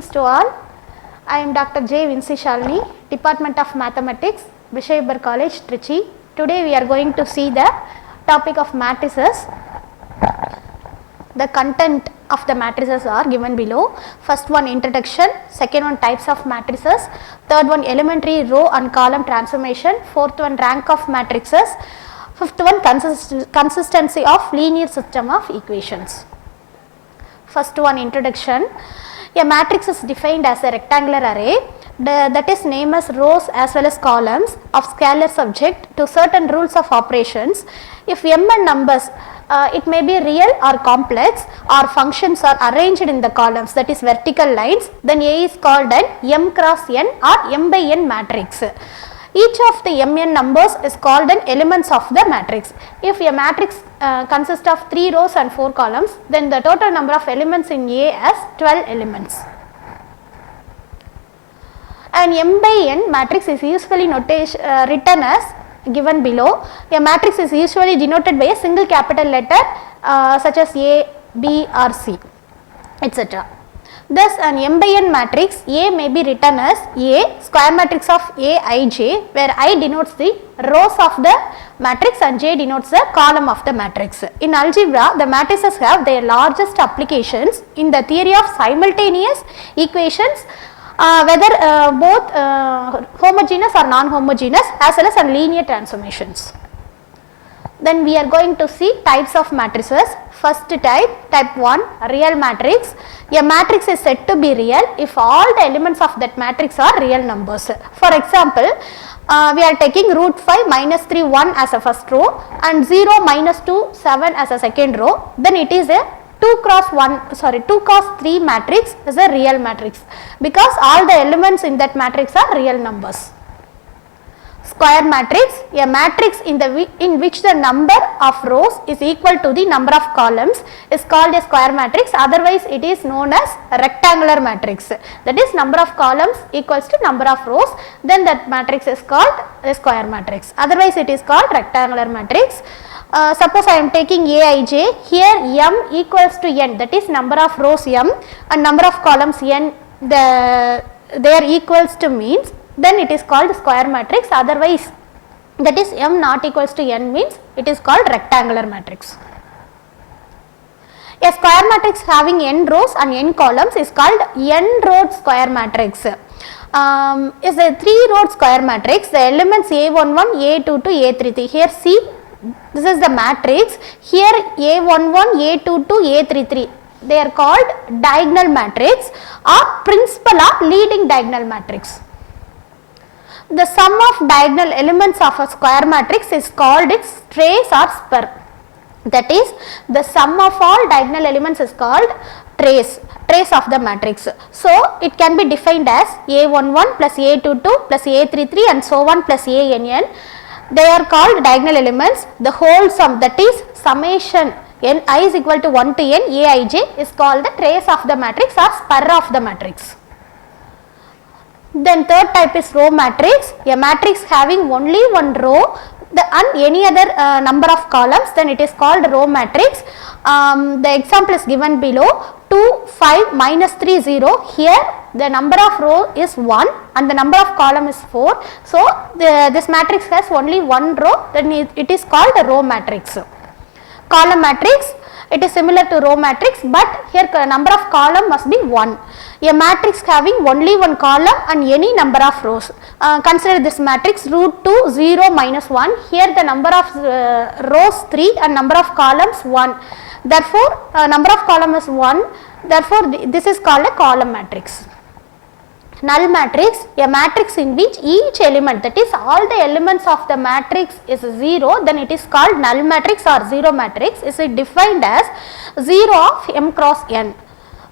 Greetings to all. I am Dr.J.Vinci Shaalini, Department of Mathematics, Vishayabar College, Trichy. Today we are going to see the topic of matrices. The content of the matrices are given below. First one introduction, second one types of matrices, third one elementary row and column transformation, fourth one rank of matrices, fifth one consistency of linear system of equations. First one introduction. A matrix is defined as a rectangular array that is named as rows as well as columns of scalar subject to certain rules of operations. If mn numbers, it may be real or complex, or functions are arranged in the columns, that is vertical lines, then A is called an m cross n or m by n matrix. Each of the mn numbers is called an elements of the matrix. If a matrix consists of 3 rows and 4 columns, then the total number of elements in A has 12 elements. An m by n matrix is usually written as given below. A matrix is usually denoted by a single capital letter such as A, B or C, etc. Thus, an m by n matrix A may be written as A square matrix of Aij, where I denotes the rows of the matrix and J denotes the column of the matrix. In algebra, the matrices have their largest applications in the theory of simultaneous equations, whether both homogeneous or non-homogeneous, as well as linear transformations. Then we are going to see types of matrices. First type 1, real matrix. A matrix is said to be real if all the elements of that matrix are real numbers. For example, we are taking root 5 minus 3 1 as a first row and 0 minus 2 7 as a second row. Then it is a 2 cross 3 matrix is a real matrix because all the elements in that matrix are real numbers. Square matrix, a matrix in which the number of rows is equal to the number of columns is called a square matrix, otherwise it is known as a rectangular matrix. That is, number of columns equals to number of rows, then that matrix is called a square matrix, otherwise it is called rectangular matrix. Suppose I am taking Aij, here m equals to n, that is number of rows m and number of columns n, they are equals to means, then it is called square matrix, otherwise that is m not equals to n means it is called rectangular matrix. A square matrix having n rows and n columns is called n-rowed square matrix. Is a 3-rowed square matrix, the elements A11, A22, A33. Here see, this is the matrix, here A11, A22, A33. They are called diagonal matrix or principal or leading diagonal matrix. The sum of diagonal elements of a square matrix is called its trace or spur. That is, the sum of all diagonal elements is called trace of the matrix. So, it can be defined as A11 plus A22 plus A33 and so on plus ANN. They are called diagonal elements. The whole sum, that is summation n I is equal to 1 to n Aij is called the trace of the matrix or spur of the matrix. Then third type is row matrix, a matrix having only one row and any other number of columns, then it is called row matrix. The example is given below, 2 5 minus 3 0. Here the number of row is 1 and the number of column is 4. So this matrix has only one row, then it is called a row matrix. Column matrix, it is similar to row matrix, but here number of column must be 1. A matrix having only one column and any number of rows. Consider this matrix root 2 0 minus 1. Here the number of rows 3 and number of columns 1. Therefore, number of column is 1. Therefore, this is called a column matrix. Null matrix, a matrix in which each element, that is all the elements of the matrix is 0, then it is called null matrix or 0 matrix. Is it defined as 0 of m cross n.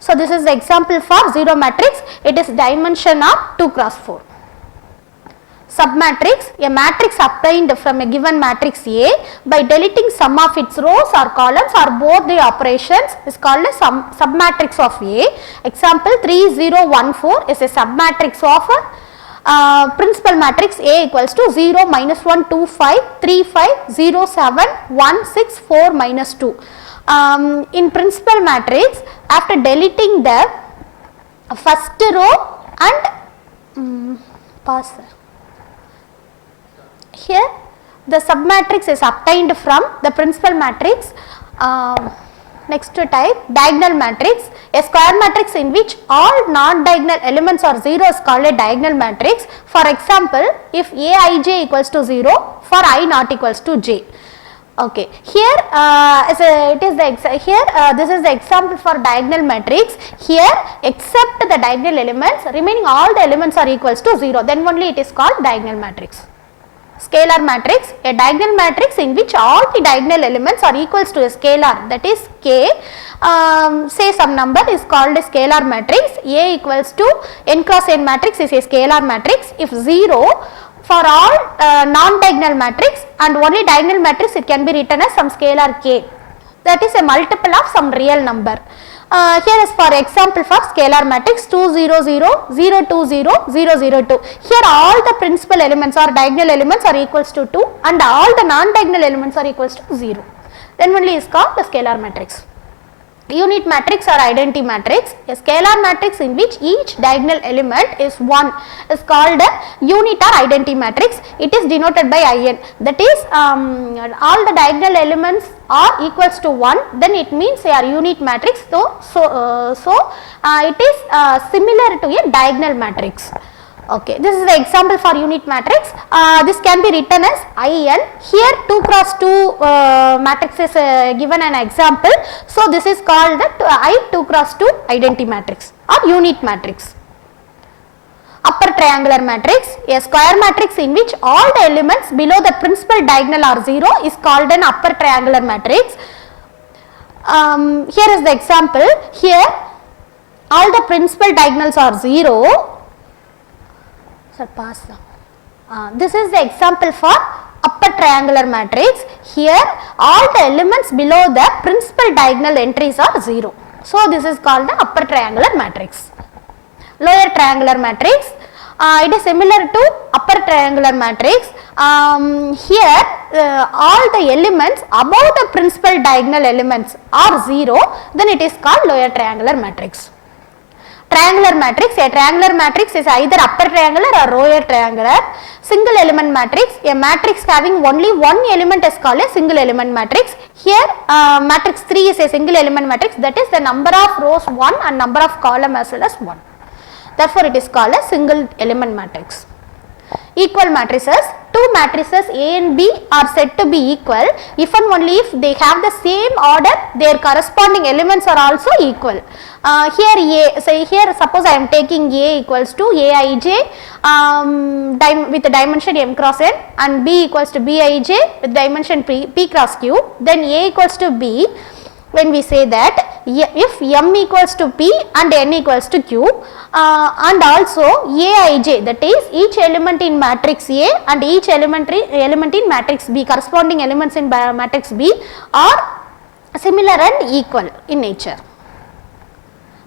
So, this is the example for 0 matrix, it is dimension of 2 cross 4. Submatrix, a matrix obtained from a given matrix A by deleting sum of its rows or columns or both the operations is called a submatrix of A. Example 3014 is a submatrix of principal matrix A equals to 0 minus 1 2 5 3 5 0 7 1 6 4 minus 2. In principal matrix, after deleting the first row and pass. Here the submatrix is obtained from the principal matrix. Next type, diagonal matrix. A square matrix in which all non-diagonal elements are 0 is called a diagonal matrix. For example, if Aij equals to 0 for I not equals to j. Okay, here this is the example for diagonal matrix. Here, except the diagonal elements, remaining all the elements are equals to 0. Then only it is called diagonal matrix. Scalar matrix, a diagonal matrix in which all the diagonal elements are equals to a scalar, that is k. Say some number is called a scalar matrix. A equals to n cross n matrix is a scalar matrix. If 0 for all non-diagonal matrix and only diagonal matrix, it can be written as some scalar k, that is a multiple of some real number. Here is for example for scalar matrix 2 0 0 0 2 0 0 0 2. Here all the principal elements or diagonal elements are equals to 2 and all the non-diagonal elements are equals to 0. Then only is called the scalar matrix. Unit matrix or identity matrix, a scalar matrix in which each diagonal element is 1 is called a unit or identity matrix. It is denoted by in, that is all the diagonal elements are equals to 1, then it means they are unit matrix. So it is similar to a diagonal matrix. Okay, this is the example for unit matrix. This can be written as IN. Here 2 cross 2 matrix is given an example. So this is called the I2 cross 2 identity matrix or unit matrix. Upper triangular matrix, a square matrix in which all the elements below the principal diagonal are 0 is called an upper triangular matrix. Here is the example. Here all the principal diagonals are 0. This is the example for upper triangular matrix. Here all the elements below the principal diagonal entries are 0. So this is called the upper triangular matrix. Lower triangular matrix, it is similar to upper triangular matrix. Here all the elements above the principal diagonal elements are 0, then it is called lower triangular matrix. Triangular matrix, a triangular matrix is either upper triangular or lower triangular. Single element matrix, a matrix having only one element is called a single element matrix. Here matrix 3 is a single element matrix, that is the number of rows 1 and number of column as well as 1. Therefore it is called a single element matrix. Equal matrices, two matrices A and B are said to be equal if and only if they have the same order, their corresponding elements are also equal. Here suppose I am taking A equals to Aij with the dimension m cross n and B equals to Bij with dimension p cross q, then A equals to B. When we say that if m equals to p and n equals to q and also Aij, that is each element in matrix A and each element in matrix B, corresponding elements in matrix B are similar and equal in nature.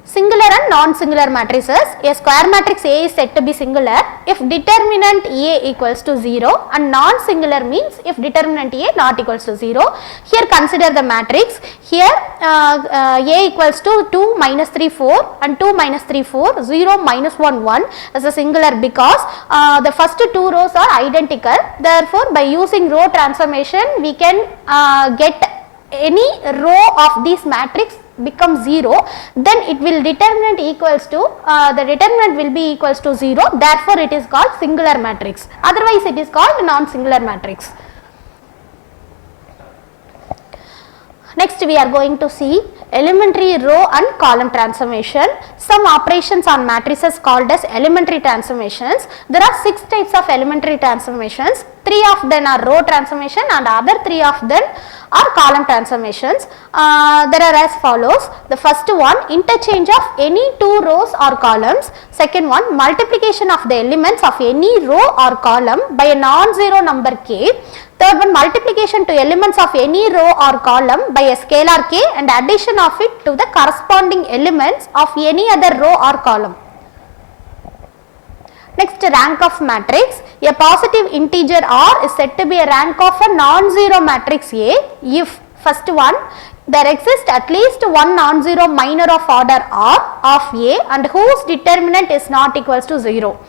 Singular and non-singular matrices, a square matrix A is said to be singular if determinant A equals to 0 and non-singular means if determinant A not equals to 0. Here consider the matrix. Here A equals to 2 minus 3 4 and 2 minus 3 4, 0 minus 1 1 as a singular because the first two rows are identical. Therefore by using row transformation we can get any row of this matrix become 0, then it will determinant equals to the determinant will be equals to 0, therefore it is called singular matrix, otherwise it is called non-singular matrix. Next we are going to see elementary row and column transformation. Some operations on matrices called as elementary transformations. There are 6 types of elementary transformations. 3 of them are row transformation and other 3 of them are column transformations. There are as follows. The first one, interchange of any 2 rows or columns. Second one, multiplication of the elements of any row or column by a non-zero number k. Third one, multiplication to elements of any row or column by a scalar k and addition of it to the corresponding elements of any other row or column. Next, rank of matrix. A positive integer r is said to be a rank of a non-zero matrix A if first one, there exists at least one non-zero minor of order R of A and whose determinant is not equals to 0.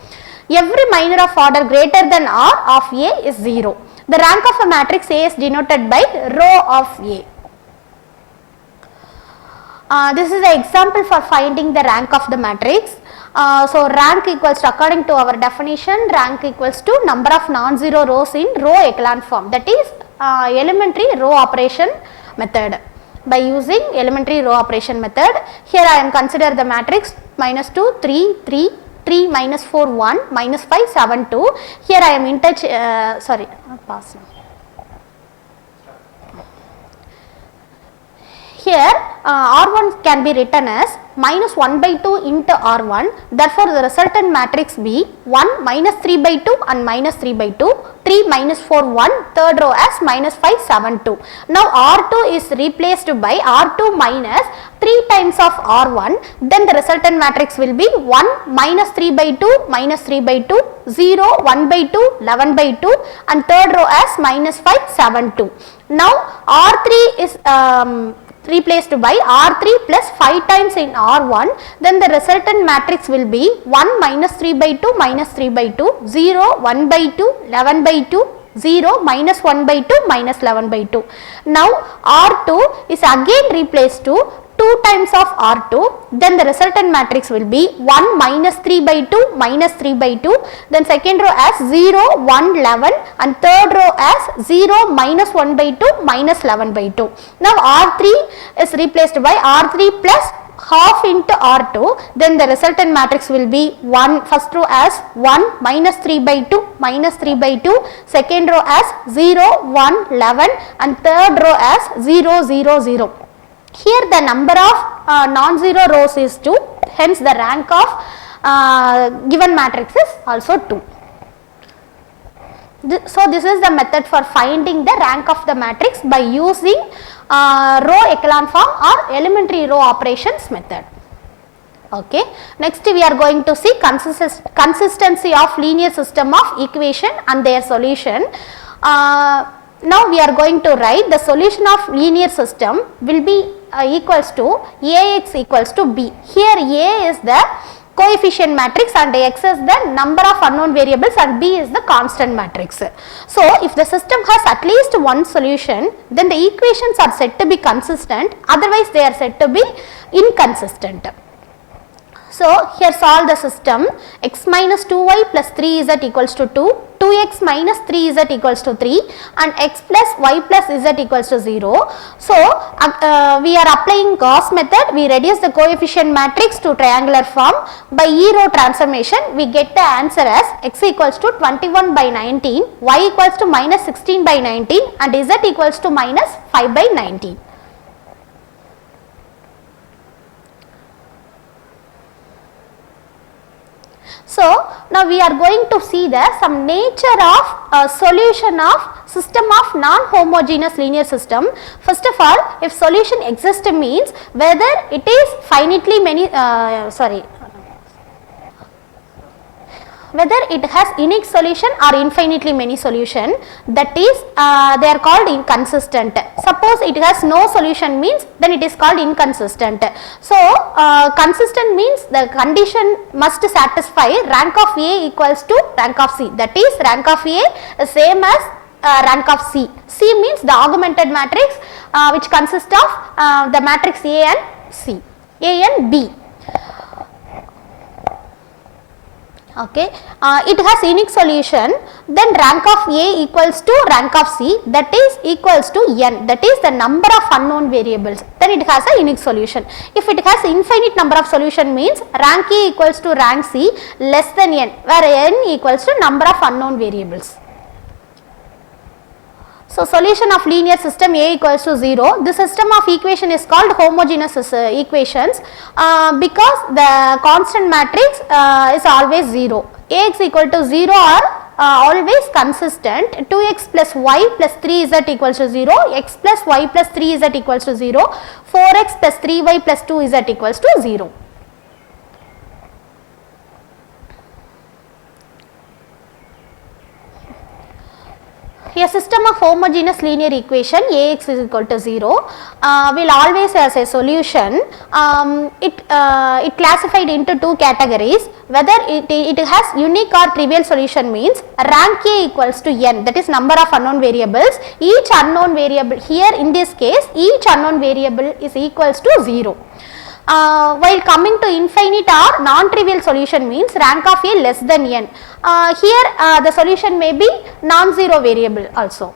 Every minor of order greater than R of A is 0. The rank of a matrix A is denoted by row of A. This is an example for finding the rank of the matrix. So rank equals to, according to our definition, rank equals to number of non-zero rows in row echelon form, that is elementary row operation method. By using elementary row operation method, here I am consider the matrix minus 2, 3, 3, 3, minus 4, 1, minus 5, 7, 2. Here I am pass now. Here R1 can be written as minus 1 by 2 into R1, therefore the resultant matrix be 1 minus 3 by 2 and minus 3 by 2, 3 minus 4 1, third row as minus 5 7 2. Now R2 is replaced by R2 minus 3 times of R1, then the resultant matrix will be 1 minus 3 by 2 minus 3 by 2, 0, 1 by 2, 11 by 2 and third row as minus 5 7 2. Now R3 is replaced by R3 plus 5 times in R1, then the resultant matrix will be 1 minus 3 by 2 minus 3 by 2, 0, 1 by 2, 11 by 2, 0, minus 1 by 2, minus 11 by 2. Now R2 is again replaced to 2 times of R2, then the resultant matrix will be 1 minus 3 by 2 minus 3 by 2, then second row as 0, 1, 11 and third row as 0, minus 1 by 2 minus 11 by 2. Now R3 is replaced by R3 plus half into R2, then the resultant matrix will be 1, first row as 1 minus 3 by 2 minus 3 by 2, second row as 0, 1, 11 and third row as 0, 0, 0. Here the number of non-zero rows is 2, hence the rank of given matrix is also 2. So this is the method for finding the rank of the matrix by using row echelon form or elementary row operations method. Okay. Next we are going to see consistency of linear system of equation and their solution. Now we are going to write the solution of linear system will be equals to Ax equals to B. Here A is the coefficient matrix and X is the number of unknown variables and B is the constant matrix. So if the system has at least one solution, then the equations are said to be consistent, otherwise they are said to be inconsistent. So here solve the system. X minus 2y plus 3z equals to 2, 2x minus 3z equals to 3 and x plus y plus z equals to 0. So we are applying Gauss method. We reduce the coefficient matrix to triangular form. By E-row transformation we get the answer as x equals to 21 by 19, y equals to minus 16 by 19 and z equals to minus 5 by 19. So now we are going to see the some nature of solution of system of non-homogeneous linear system. First of all, if solution exists means whether it is finitely many whether it has unique solution or infinitely many solution, that is they are called inconsistent. Suppose it has no solution means then it is called inconsistent. So consistent means the condition must satisfy rank of A equals to rank of C, that is rank of A same as rank of C. C means the augmented matrix which consists of the matrix A and C, A and B. Okay, it has unique solution, then rank of A equals to rank of C, that is equals to n, that is the number of unknown variables, then it has a unique solution. If it has infinite number of solution means rank A equals to rank C less than n, where n equals to number of unknown variables. So solution of linear system A equals to 0. The system of equation is called homogeneous equations because the constant matrix is always 0. Ax equal to 0 are always consistent. 2x plus y plus 3z equals to 0, x plus y plus 3z equals to 0, 4x plus 3y plus 2z equals to 0. A system of homogeneous linear equation Ax is equal to 0 will always as a solution, it classified into two categories, whether it has unique or trivial solution means rank A equals to n, that is number of unknown variables. Each unknown variable, here in this case each unknown variable is equals to 0. While coming to infinite or non-trivial solution means rank of A less than n. Here the solution may be non-zero variable also.